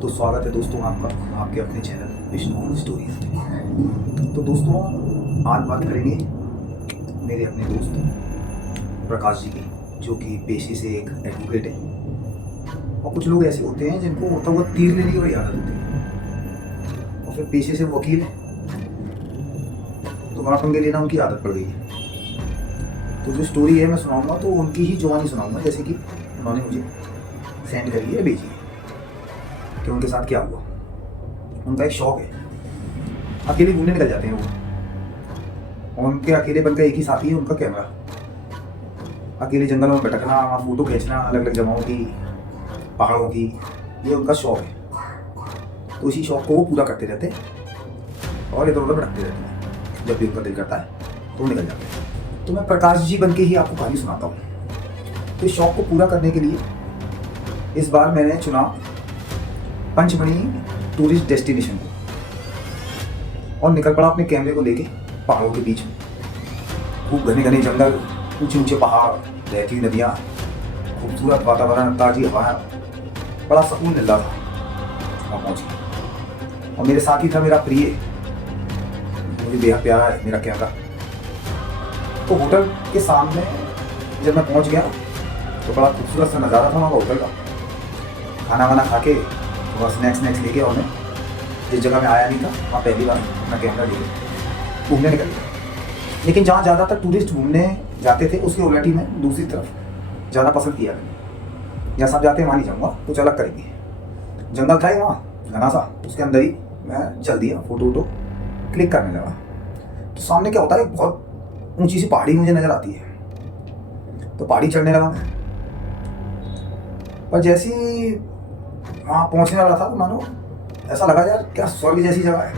तो स्वागत है दोस्तों आपका आपके अपने चैनल विष्णु स्टोरीज में। तो दोस्तों आज बात करेंगे मेरे अपने दोस्त प्रकाश जी की, जो कि पेशे से एक एडवोकेट है। और कुछ लोग ऐसे होते हैं जिनको होता हुआ तीर लेने की बड़ी आदत होती है, और फिर पेशे से वकील है तो वहाँ पंगे लेना उनकी आदत पड़ गई है। तो जो स्टोरी है मैं सुनाऊंगा तो उनकी ही जुबानी सुनाऊंगा, जैसे कि उन्होंने मुझे सेंड करी है, भेजी है कि उनके साथ क्या हुआ। उनका एक शौक है, अकेले घूमने निकल जाते हैं वो। और उनके अकेलेपन का एक ही साथी है, उनका कैमरा। अकेले जंगल में भटकना, वहाँ फोटो खींचना अलग अलग जगहों की, पहाड़ों की, ये उनका शौक है। तो इसी शौक को वो पूरा करते रहते हैं और इधर उधर भटकते रहते हैं। जब भी उनका दिल करता है तो वो निकल जाते हैं। तो मैं प्रकाश जी बन के ही आपको कहानी सुनाता हूँ। तो इस शौक को पूरा करने के लिए इस बार मैंने चुना पंचमढ़ी टूरिस्ट डेस्टिनेशन को और निकल पड़ा अपने कैमरे को लेके पहाड़ों के बीच में। खूब घने घने जंगल, ऊंचे ऊंचे पहाड़, बहती हुई नदियाँ, खूबसूरत वातावरण, ताजी हवा, बड़ा सुकून मिल रहा था। वहाँ पहुँच गया और मेरे साथ ही था मेरा प्रिय, मुझे बेहद प्यारा है मेरा कैमरा। तो होटल के सामने जब मैं पहुँच गया तो बड़ा खूबसूरत सा नज़ारा था वहाँ का होटल का। खाना वाना खा के थोड़ा स्नैक्स लेके और मैं जिस जगह में आया नहीं था वहाँ पहली बार अपना कैमरा लेके घूमने निकल गया। लेकिन जहाँ ज़्यादातर टूरिस्ट घूमने जाते थे उसके उलट ही मैं दूसरी तरफ ज़्यादा पसंद किया। जहाँ सब जाते हैं वहाँ नहीं जाऊँगा, कुछ अलग करेंगे। जंगल था ही वहाँ घना सा, उसके अंदर ही मैं चल दिया, फोटो क्लिक करने लगा। तो सामने क्या होता है, बहुत ऊंची सी पहाड़ी मुझे नज़र आती है। तो पहाड़ी चढ़ने लगा मैं, पर जैसी वहाँ पहुँचने वाला था तो मानो ऐसा लगा यार क्या स्वर्ग जैसी जगह है।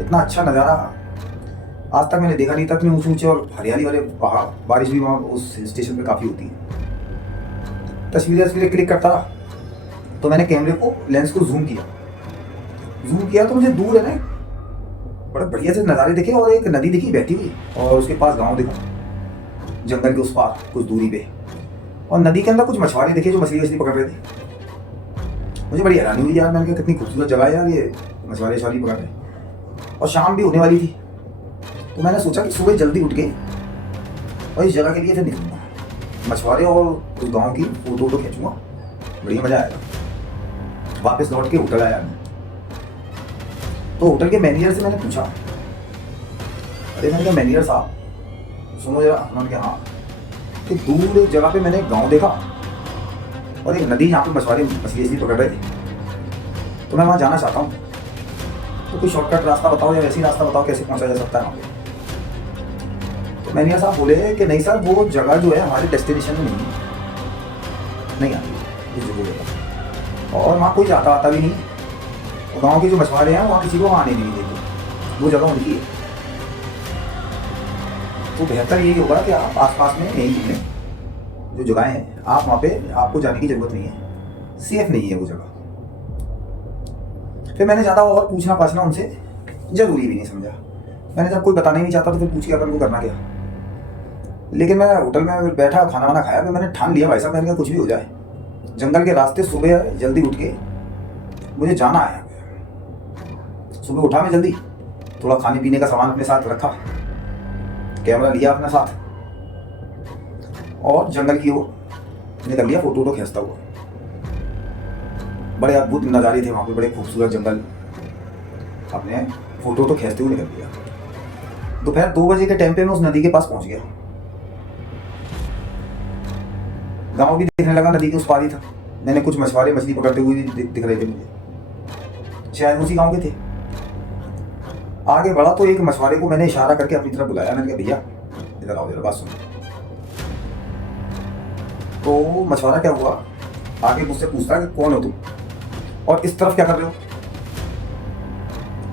इतना अच्छा नज़ारा आज तक मैंने देखा नहीं था। इतने ऊँचे ऊँचे और हरियाली वाले पहाड़, बारिश भी वहाँ उस स्टेशन पे काफ़ी होती है। तस्वीरें क्लिक करता रहा। तो मैंने कैमरे को, लेंस को जूम किया तो मुझे दूर है ना बड़े बढ़िया से नज़ारे दिखे और एक नदी दिखी बहती हुई, और उसके पास गाँव दिखा जंगल के उस पार कुछ दूरी पे। और नदी के अंदर कुछ मछुआरे दिखे जो मछली पकड़ रहे थे। मुझे बड़ी हैरानी हुई यार, मैंने कहा कितनी खूबसूरत जगह है यार, ये मछुआरे पकड़ रहे। और शाम भी होने वाली थी तो मैंने सोचा कि सुबह जल्दी उठ के और इस जगह के लिए फिर निकलूँगा। मछुआरे और उस गाँव की फोटो खींचूँगा, बढ़िया मज़ा आएगा। वापस लौट के होटल आया मैं। तो होटल के मैनेजर से मैंने पूछा, अरे मैंने कहा मैनेजर साहब सुनो जरा। उन्होंने कहा हाँ, कि दूर एक जगह पे मैंने एक गाँव देखा और एक नदी जहाँ पे मछुआरे मछली पकड़ रहे थे, तो मैं वहाँ जाना चाहता हूँ। तो कोई शॉर्टकट रास्ता बताओ या वैसी रास्ता बताओ कैसे पहुँचा जा सकता है वहाँ पे। तो मैनेजर साहब बोले कि नहीं सर, वो जगह जो है हमारे डेस्टिनेशन में नहीं आती इस जगह पर, और वहाँ कोई जाता आता भी नहीं। और गाँव के जो मछुआरे हैं वहाँ किसी को आने नहीं देते, वो जगह उनकी है। तो बेहतर यही होगा कि आप आसपास में यहीं घूमें, जो जगहें हैं आप वहाँ पे, आपको जाने की ज़रूरत नहीं है, सेफ नहीं है वो जगह। फिर मैंने ज़्यादा और पूछना पाछना उनसे ज़रूरी भी नहीं समझा। मैंने जब कोई बताना ही नहीं चाहता तो फिर पूछ के अपन को करना क्या। लेकिन मैं होटल में बैठा, खाना वाना खाया, तो मैंने ठान लिया भाई साहब, मैंने कहा कुछ भी हो जाए, जंगल के रास्ते सुबह जल्दी उठ के मुझे जाना है। सुबह उठा मैं जल्दी, थोड़ा खाने पीने का सामान अपने साथ रखा, कैमरा लिया अपने साथ और जंगल की ओर निकल लिया फोटो खींचता हुआ। बड़े अद्भुत नज़ारे थे वहाँ पे, बड़े खूबसूरत जंगल। अपने फोटो खींचते हुए निकल गया। दोपहर 2 बजे के टाइम पे मैं उस नदी के पास पहुँच गया। गाँव भी देखने लगा, नदी के उस पार ही था। मैंने कुछ मछुआरे मछली पकड़ते हुए भी दिख रहे थे मुझे, शायद उसी गाँव के थे। आगे बढ़ा तो एक मछुआरे को मैंने इशारा करके अपनी तरफ बुलाया। मैंने कहा भैया इधर आओ, जरा बात सुनो। तो मछुआरा क्या हुआ, आगे मुझसे पूछता कि कौन हो तुम और इस तरफ क्या कर रहे हो।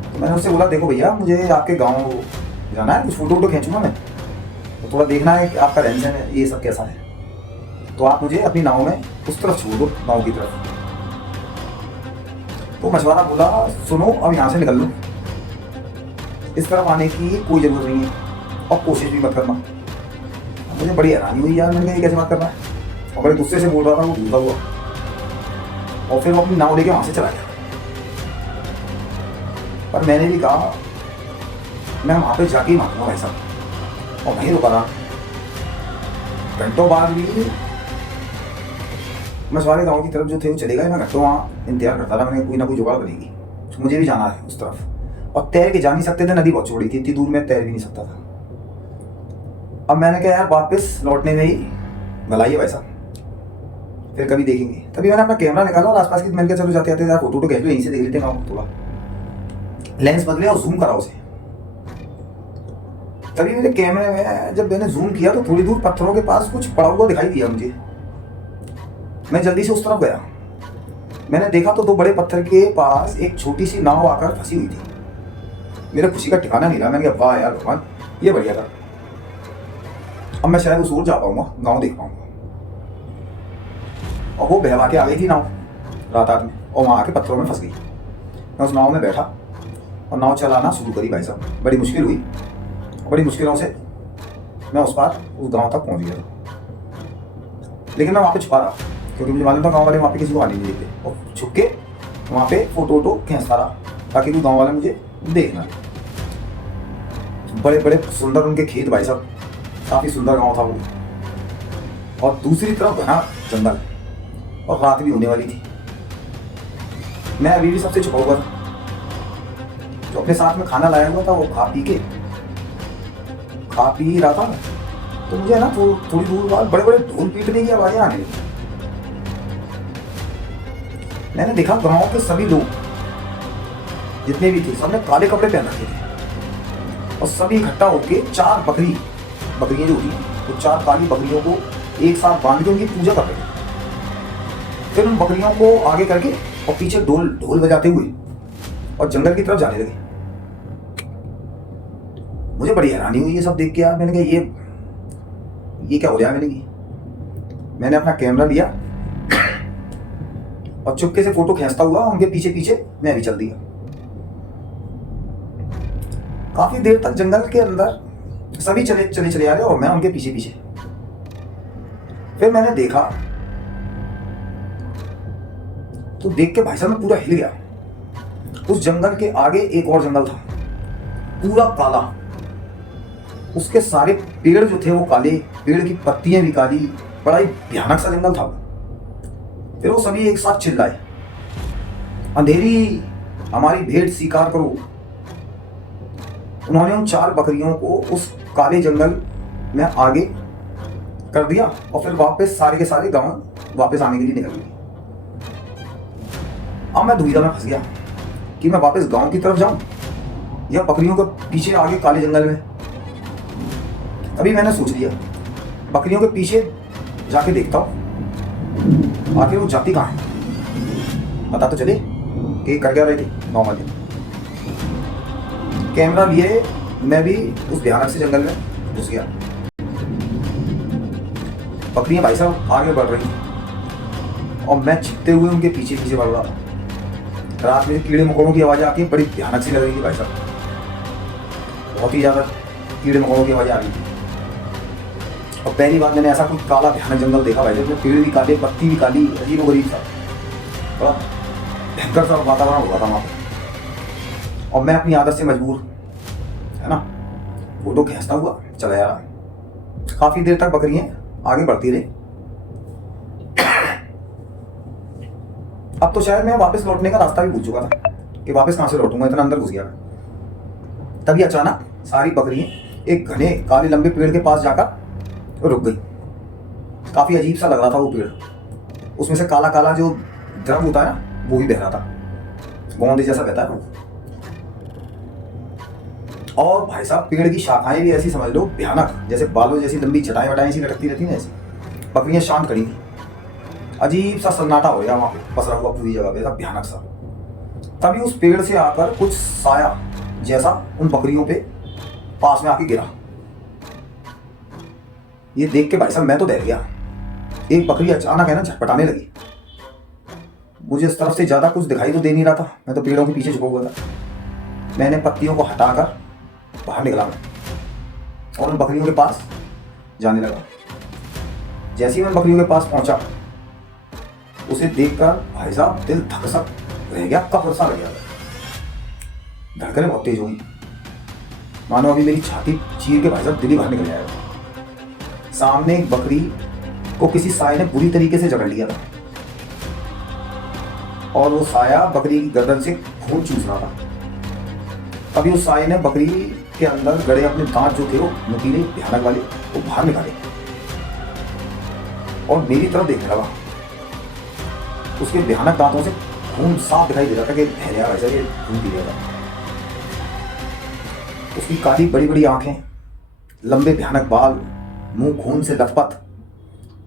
तो मैंने उससे बोला देखो भैया, मुझे आपके गांव जाना है, कुछ फोटो खींचूंगा मैं, तो थोड़ा देखना है कि आपका रहन सहन ये सब कैसा है, तो आप मुझे अपनी नाव में उस तरफ छोड़ दो, गाँव की तरफ। तो मछुआरा बोला सुनो, अब यहाँ से निकल लो, इस तरफ आने की कोई ज़रूरत नहीं है और कोशिश भी मत करना। मुझे बड़ी हैरानी हुई यार, मैंने कहा ये कैसे बात कर रहा है, और बड़े गुस्से से बोल रहा था वो, भूलता हुआ। और फिर वो अपनी नाव लेके वहाँ से चला गया। पर मैंने भी कहा मैं वहाँ पे जाके ही मारूंगा भाई साहब, और वहीं रुका रहा। घंटों बाद भी मैं सारे गाँव की तरफ जो थे वो चले गए। मैं घंटों वहाँ इंतजार करता रहा, मैंने कोई ना कोई जुगाड़ बनेगी, मुझे भी जाना है उस तरफ। और तैर के जा नहीं सकते थे, नदी बहुत छोड़ी थी, इतनी दूर में तैर भी नहीं सकता था। अब मैंने कहा यार वापस लौटने में ही भलाई है भाई साहब, फिर कभी देखेंगे। तभी मैंने अपना कैमरा निकाला और आसपास की, मैंने कहा चलो जाते आते यार फोटो खींच लो, यहीं से देख लेते हैं थोड़ा। लेंस बदले और जूम करा उसे। तभी मेरे कैमरे में जब मैंने जूम किया तो थोड़ी दूर पत्थरों के पास कुछ पड़ा हुआ दिखाई दिया मुझे। मैं जल्दी से उस तरफ गया। मैंने देखा तो 2 बड़े पत्थर के पास एक छोटी सी नाव आकर फंसी हुई थी। मेरे खुशी का ठिकाना नहीं रहा। मैंने कहा वाह यार भगवान, ये बढ़िया था, अब मैं शायद उस ओर जा पाऊंगा, गाँव देख पाऊंगा। और वो बहवा के आ गई थी नाव रात में, और वहाँ आके पत्थरों में फंस गई। मैं उस नाव में बैठा और नाव चलाना शुरू करी भाई साहब। बड़ी मुश्किल हुई, बड़ी मुश्किलों से मैं उस पार उस गांव तक पहुंच गया। लेकिन मैं वहाँ पे छुपा रहा, क्योंकि मुझे मालूम था गांव वाले वहाँ पे किसी को आने नहीं देते। और छुप के वहाँ पे फोटो वोटो खींचता रहा, ताकि वो गाँव वाले मुझे देखना। बड़े बड़े सुंदर उनके खेत भाई साहब, काफ़ी सुंदर गाँव था वो। और दूसरी तरफ घना जंगल, और रात भी होने वाली थी। मैं अभी भी सबसे छुपा हुआ था। जो अपने साथ में खाना लाया हुआ था वो खा पी रहा था। तो मुझे ना थोड़ी दूर बाद बड़े बड़े ढोल पीटने की आवाजें आने लगी। मैंने देखा गांव के सभी लोग जितने भी थे, सबने काले कपड़े पहन रखे थे, और सभी इकट्ठा होकर 4 बकरियां जो होती हैं, तो 4 काली बकरियों को एक साथ बांध के उनकी पूजा कर रहे थे। फिर उन बकरियों को आगे करके और पीछे ढोल बजाते हुए और जंगल की तरफ जाने लगे। मुझे बड़ी हैरानी हुई ये सब देख के यार। मैंने कहा ये क्या हो रहा है। मैंने अपना कैमरा लिया और चुपके से फोटो खींचता हुआ उनके पीछे पीछे मैं भी चल दिया। काफी देर तक जंगल के अंदर सभी चले आ रहे और मैं उनके पीछे पीछे। फिर मैंने देखा तो देख के भाई साहब मैं पूरा हिल गया। उस जंगल के आगे एक और जंगल था, पूरा काला। उसके सारे पेड़ जो थे वो काले, पेड़ की पत्तियां भी काली, बड़ा ही भयानक सा जंगल था। फिर वो सभी एक साथ चिल्लाए, अंधेरी हमारी भेंट स्वीकार करो। उन्होंने उन 4 बकरियों को उस काले जंगल में आगे कर दिया और फिर वापस सारे के सारे गांव वापस आने के लिए निकल गए। अब मैं दुविधा में फंस गया कि मैं वापस गांव की तरफ जाऊं या बकरियों के पीछे आगे काले जंगल में। अभी मैंने सोच लिया बकरियों के पीछे जाके देखता हूं आखिर वो जाती कहाँ है, पता तो चले कि कर क्या रहे थे गाँव वाले। कैमरा लिए मैं भी उस भयानक से जंगल में घुस गया। बकरियां भाई साहब आगे बढ़ रही थी और मैं छिपते हुए उनके पीछे पीछे बढ़ रहा था। रात में कीड़े मकोड़ों की आवाज़ आती है, बड़ी भयानक सी लग रही थी भाई साहब, बहुत ही ज़्यादा कीड़े मकोड़ों की आवाज़ें आ रही थी। और पहली बार मैंने ऐसा कुछ काला भयानक जंगल देखा भाई साहब, पेड़ भी काले, पत्ती भी काली, अजीब गरीब सा, बड़ा भयंकर सा वातावरण हुआ था वहाँ पर। और मैं अपनी आदत से मजबूर, है ना, फोटो खींचता हुआ चला जा रहा। काफ़ी देर तक बकरियाँ आगे बढ़ती रही। अब तो शायद मैं वापस लौटने का रास्ता भी भूल चुका था कि वापस कहाँ से लौटूंगा, इतना अंदर घुस गया। तभी अचानक सारी बकरियां एक घने काले लंबे पेड़ के पास जाकर रुक गई। काफी अजीब सा लग रहा था वो पेड़, उसमें से काला काला जो द्रव होता है ना वो भी बह रहा था, गोंदे जैसा बहता है। और भाई साहब पेड़ की शाखाएं भी ऐसी समझ लो भयानक, जैसे बालों जैसी लंबी चटाई वटाएं ऐसी लटकती रहती है ऐसी। बकरियां शांत खड़ी थी, अजीब सा सन्नाटा हो गया वहां पे पसरा हुआ पूरी जगह पे, ऐसा भयानक सा। तभी उस पेड़ से आकर कुछ साया जैसा उन बकरियों पे पास में आके गिरा। ये देख के भाई साहब मैं तो डर गया। एक बकरी अचानक है ना झटपटाने लगी। मुझे इस तरफ से ज्यादा कुछ दिखाई तो दे नहीं रहा था, मैं तो पेड़ों के पीछे छुपा हुआ था। मैंने पत्तियों को हटाकर बाहर निकला और उन बकरियों के पास जाने लगा। जैसे ही मैं बकरियों के पास पहुंचा, उसे देखकर भाई साहब दिल धकसक रह गया, कब्र सा लग गया। धड़कनें बहुत तेज हुई, मानो अभी मेरी छाती चीर के भाई साहब दिल ही बाहर निकल जाएगा। सामने एक बकरी को किसी साये ने बुरी तरीके से जकड़ लिया था और वो साया बकरी की गर्दन से खून चूस रहा था। तभी उस साये ने बकरी के अंदर गड़े अपने दांत जो थे वो नुकीले भयानक वाले वो बाहर निकाले और मेरी तरफ देखने लगा। उसके भयानक दांतों से खून साफ दिखाई दे रहा था कि भैया ऐसा ये खून पी रहा था। उसकी काली बड़ी बड़ी आंखें, लंबे भयानक बाल, मुंह खून से लथपथ,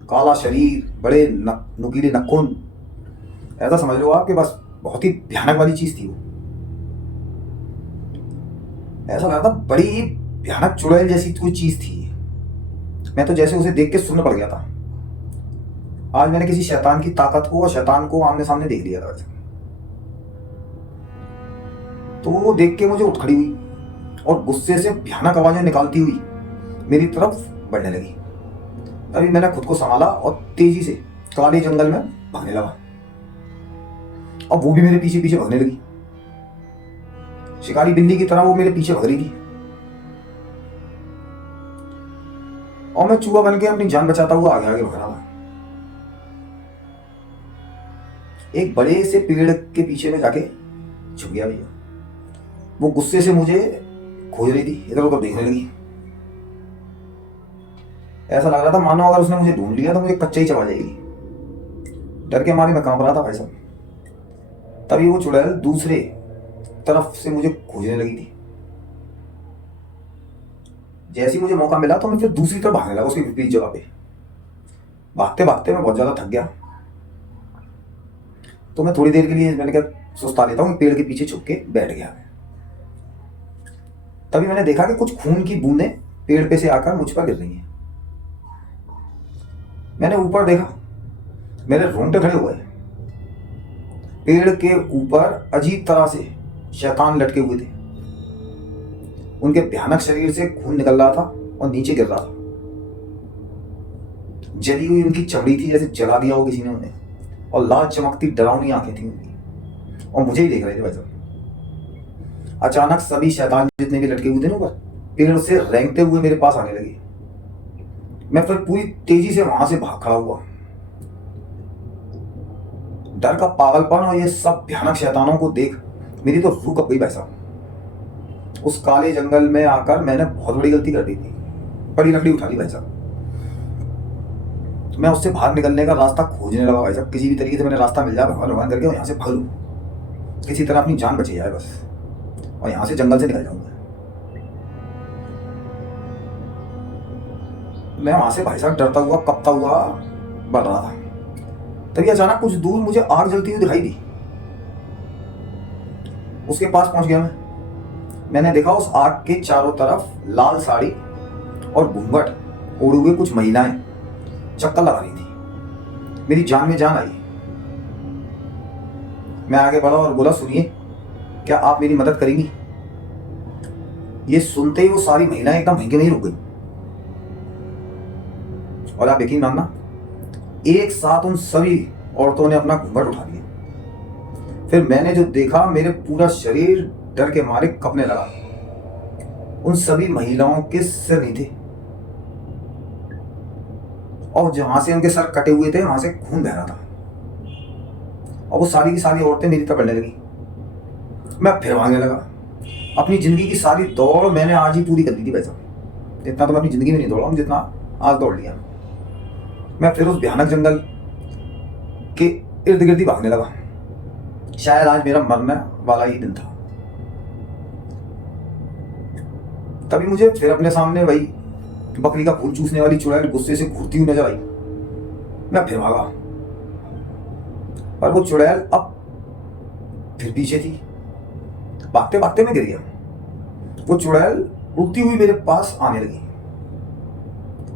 काला शरीर, बड़े नुकीले नखून, ऐसा समझ लो आप कि बस बहुत ही भयानक वाली चीज थी वो। ऐसा लगा था बड़ी भयानक चुड़ैल जैसी कोई चीज थी। मैं तो जैसे उसे देख के सुन्न पड़ गया था। आज मैंने किसी शैतान की ताकत को और शैतान को आमने सामने देख लिया था वैसे। तो वो देख के मुझे उठ खड़ी हुई और गुस्से से भयानक आवाजें निकालती हुई मेरी तरफ बढ़ने लगी। तभी मैंने खुद को संभाला और तेजी से काले जंगल में भागने लगा। अब वो भी मेरे पीछे पीछे भागने लगी। शिकारी बिल्ली की तरह वो मेरे पीछे भाग रही थी और मैं चूहा बन के अपनी जान बचाता हुआ आगे आगे भाग रहा था। एक बड़े से पेड़ के पीछे में जाके छुप गया भैया। वो गुस्से से मुझे खोज रही थी, इधर उधर देखने लगी। ऐसा लग रहा था मानो अगर उसने मुझे ढूंढ लिया तो मुझे कच्चा ही चबा जाएगी। डर के मारे मैं कांप रहा था भाई साहब। तभी वो चुड़ैल दूसरे तरफ से मुझे खोजने लगी थी। जैसे ही मुझे मौका मिला तो मैं फिर दूसरी तरफ भागने लगा उसकी विपरीत जगह पे। भागते भागते मैं बहुत ज्यादा थक गया तो मैं थोड़ी देर के लिए मैंने कहा सुस्ता लेता हूँ, पेड़ के पीछे छुप के बैठ गया। तभी मैंने देखा कि कुछ खून की बूंदें पेड़ पे से आकर मुझ पर गिर रही हैं। मैंने ऊपर देखा, मेरे रोंगटे खड़े हुए। पेड़ के ऊपर अजीब तरह से शैतान लटके हुए थे। उनके भयानक शरीर से खून निकल रहा था और नीचे गिर रहा था। जली हुई उनकी चमड़ी थी, जैसे जला दिया हो किसी ने उन्हें, और लाल चमकती डरावनी आंखें थी उनकी और मुझे ही देख रहे थे भाई साहब। अचानक सभी शैतान जितने भी लटके हुए थे ना ऊपर, पेड़ से रेंगते हुए मेरे पास आने लगे। मैं फिर पूरी तेजी से वहां से भाग खड़ा हुआ। डर का पागलपन और ये सब भयानक शैतानों को देख मेरी तो रूह कप गई भाई साहब। उस काले जंगल में आकर मैंने बहुत बड़ी गलती कर दी थी। बड़ी लकड़ी उठा ली भाई साहब। मैं उससे बाहर निकलने का रास्ता खोजने लगा भाई साहब। किसी भी तरीके से मैंने रास्ता मिल जाए भगवान भगवान करके और यहाँ से भाग लूँ, किसी तरह अपनी जान बची जाए बस, और यहाँ से जंगल से निकल जाऊंगा। मैं वहां से भाई साहब डरता हुआ कपता हुआ बढ़ रहा था। तभी अचानक कुछ दूर मुझे आग जलती हुई दिखाई दी। उसके पास पहुंच गया मैंने देखा उस आग के चारों तरफ लाल साड़ी और घूंघट ओढ़े हुए कुछ महिलाएं चक्कर लगा रही थी। मेरी जान में जान आई। मैं आगे बढ़ा और बोला, सुनिए, क्या आप मेरी मदद करेंगी? ये सुनते ही वो सारी महिलाएं एकदम वहीं के वहीं रुक गई और आप यकीन मानना, एक साथ उन सभी औरतों ने अपना घूंघट उठा लिया। फिर मैंने जो देखा, मेरे पूरा शरीर डर के मारे कपने लगा। उन सभी महिलाओं के सिर नहीं थे और जहां से उनके सर कटे हुए थे वहां से खून बह रहा था और वो सारी की सारी औरतें मेरी तरफ बढ़ने लगी। मैं फिर भागने लगा। अपनी जिंदगी की सारी दौड़ मैंने आज ही पूरी कर दी थी वैसा। इतना तो मैं अपनी जिंदगी में नहीं दौड़ा हूं जितना आज दौड़ लिया। मैं फिर उस भयानक जंगल के इर्द गिर्द ही भागने लगा। शायद आज मेरा मरने वाला ही दिन था। तभी मुझे फिर अपने सामने वही बकरी का खून चूसने वाली चुड़ैल गुस्से से घूरती हुई नजर आई। मैं फिर भागा पर वो चुड़ैल अब फिर पीछे थी। भागते भागते मैं गिर गया। वो चुड़ैल उड़ती हुई मेरे पास आने लगी।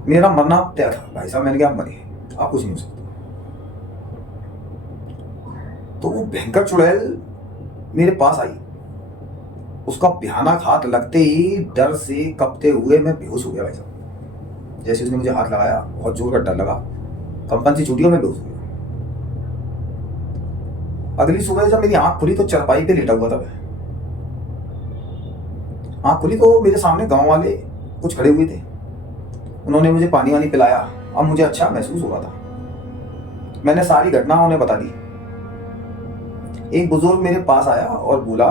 मेरा मरना तय था भाई साहब। मैंने कहा, आप मरे, आप कुछ नहीं हो सकता। तो वो भयंकर चुड़ैल मेरे पास आई। उसका भयानक हाथ लगते ही डर से कपते हुए मैं बेहोश हो गया भाई साहब। जैसे उसने मुझे हाथ लगाया, बहुत जोर का डर लगा, कंपन सी छूटी और मैं बेहोश हो गया। अगली सुबह जब मेरी आंख खुली तो चरपाई पे लेटा हुआ था मैं। आँख खुली तो मेरे सामने गांव वाले कुछ खड़े हुए थे। उन्होंने मुझे पानी वानी पिलाया। अब मुझे अच्छा महसूस हो रहा था। मैंने सारी घटना उन्हें बता दी। एक बुजुर्ग मेरे पास आया और बोला,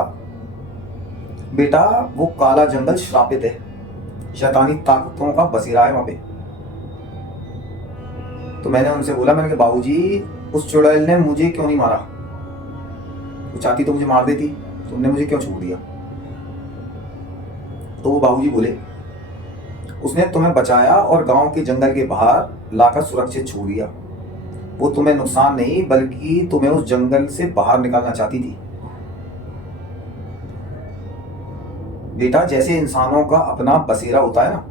बेटा वो काला जंगल श्रापित है, शैतानी ताकतों का बसेरा है वहां पे। तो मैंने उनसे बोला, मैंने कहा बाबूजी उस चुड़ैल ने मुझे क्यों नहीं मारा? वो चाहती तो मुझे मार देती, तुमने मुझे क्यों छोड़ दिया? तो वो बाबूजी बोले, उसने तुम्हें बचाया और गांव के जंगल के बाहर लाकर सुरक्षित छोड़ दिया। वो तुम्हें नुकसान नहीं बल्कि तुम्हें उस जंगल से बाहर निकालना चाहती थी। बेटा जैसे इंसानों का अपना बसेरा होता है ना,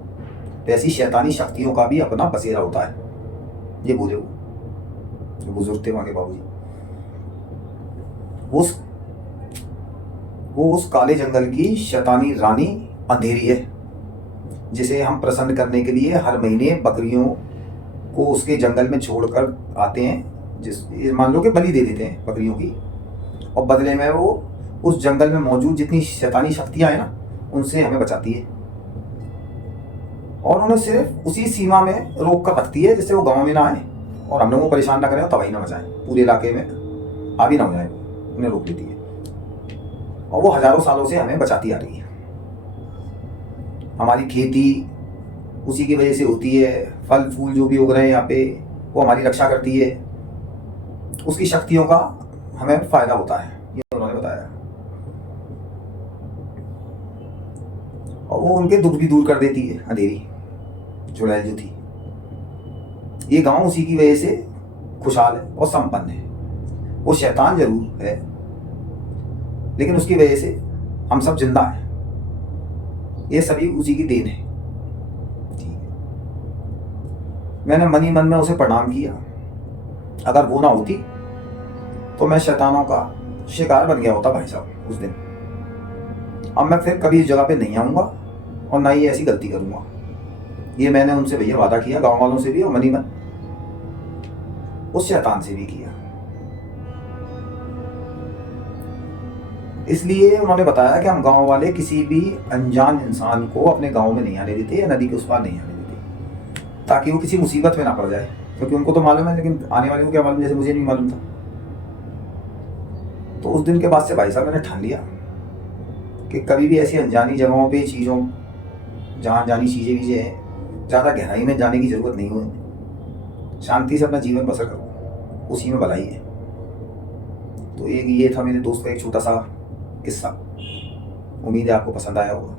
वैसी शैतानी शक्तियों का भी अपना बसेरा होता है। ये बोले वो बुजुर्ग थे वहां के बाबूजी। वो उस काले जंगल की शैतानी रानी अंधेरी है, जिसे हम प्रसन्न करने के लिए हर महीने बकरियों को उसके जंगल में छोड़कर आते हैं। मान लो कि बलि दे देते हैं बकरियों की, और बदले में वो उस जंगल में मौजूद जितनी शैतानी शक्तियां हैं ना, उनसे हमें बचाती है। और उन्हें सिर्फ उसी सीमा में रोक कर रखती है जिससे वो गांव में ना आए और हम लोगों को परेशान ना करें और तबाही ना मचाएं, पूरे इलाके में हावी ना हो जाए, उन्हें रोक लेती है। और वो हजारों सालों से हमें बचाती आ रही है। हमारी खेती उसी की वजह से होती है, फल फूल जो भी उग रहे हैं यहाँ पे वो हमारी रक्षा करती है। उसकी शक्तियों का हमें फायदा होता है, ये उन्होंने बताया। और वो उनके दुख भी दूर कर देती है, अंधेरी चुड़ैल जो थी। ये गांव उसी की वजह से खुशहाल है और संपन्न है। वो शैतान जरूर है, लेकिन उसकी वजह से हम सब जिंदा हैं। ये सभी उसी की देन है। ठीक है। मैंने मन ही मन में उसे प्रणाम किया। अगर वो ना होती तो मैं शैतानों का शिकार बन गया होता भाई साहब उस दिन। अब मैं फिर कभी इस जगह पे नहीं आऊंगा और ना ही ऐसी गलती करूंगा। ये मैंने उनसे भैया वादा किया, गांव वालों से भी और मन ही मन उस शैतान से भी किया। इसलिए उन्होंने बताया कि हम गांव वाले किसी भी अनजान इंसान को अपने गांव में नहीं आने देते या नदी के उस पार नहीं आने देते, ताकि वो किसी मुसीबत में ना पड़ जाए। क्योंकि उनको तो मालूम है, लेकिन आने वाले को क्या मालूम, जैसे मुझे नहीं मालूम था। तो उस दिन के बाद से भाई साहब मैंने ठान लिया कि कभी भी ऐसी अनजानी जगहों पे चीज़ों, जहाँ जानी चीज़ें भी हैं, ज़्यादा गहराई में जाने की ज़रूरत नहीं हो। शांति से अपना जीवन बसर करो, उसी में भलाई है। तो एक ये था मेरे दोस्त का एक छोटा सा किस्सा। उम्मीद है आपको पसंद आया होगा।